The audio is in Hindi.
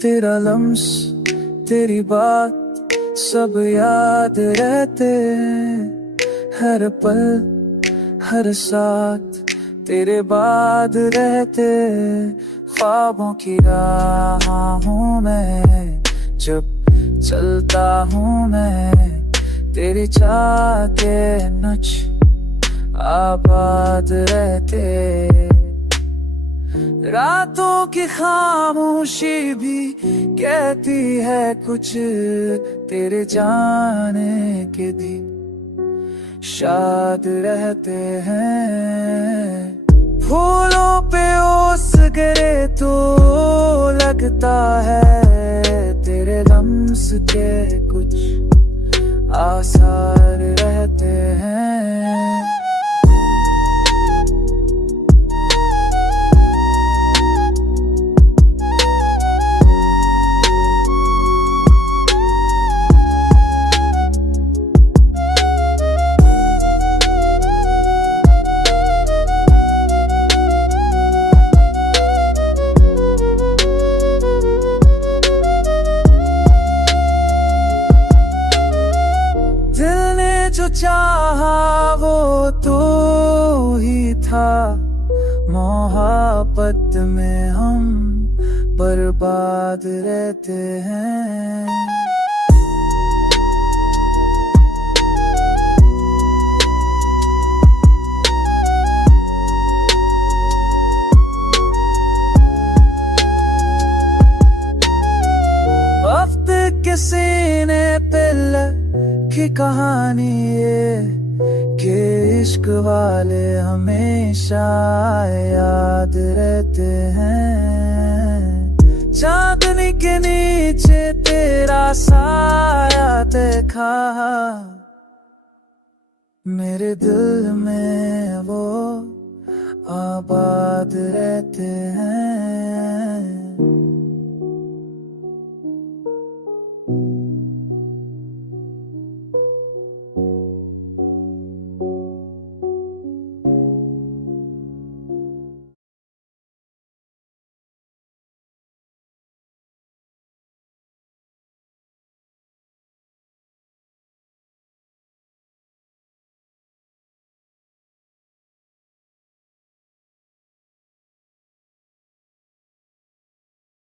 तेरा लम्स, तेरी बात सब याद रहते, हर पल हर साथ तेरे बाद रहते। ख्वाबों की राह हूँ मैं, जब चलता हूँ मैं, तेरी चाह के नक्श आबाद रहते। रातों की खामोशी भी कहती है कुछ, तेरे जाने के दिन शाद रहते हैं। फूलों पे ओस गिरे तो लगता है तेरे लम्स के कुछ आसार रहते हैं। जो चाहा वो तो ही था, मोहब्बत में हम बर्बाद रहते हैं। वक्त के सीने पे की कहानी ये कि इश्क वाले हमेशा याद रहते हैं। चांदनी के नीचे तेरा साया देखा, मेरे दिल में वो आबाद रहते हैं।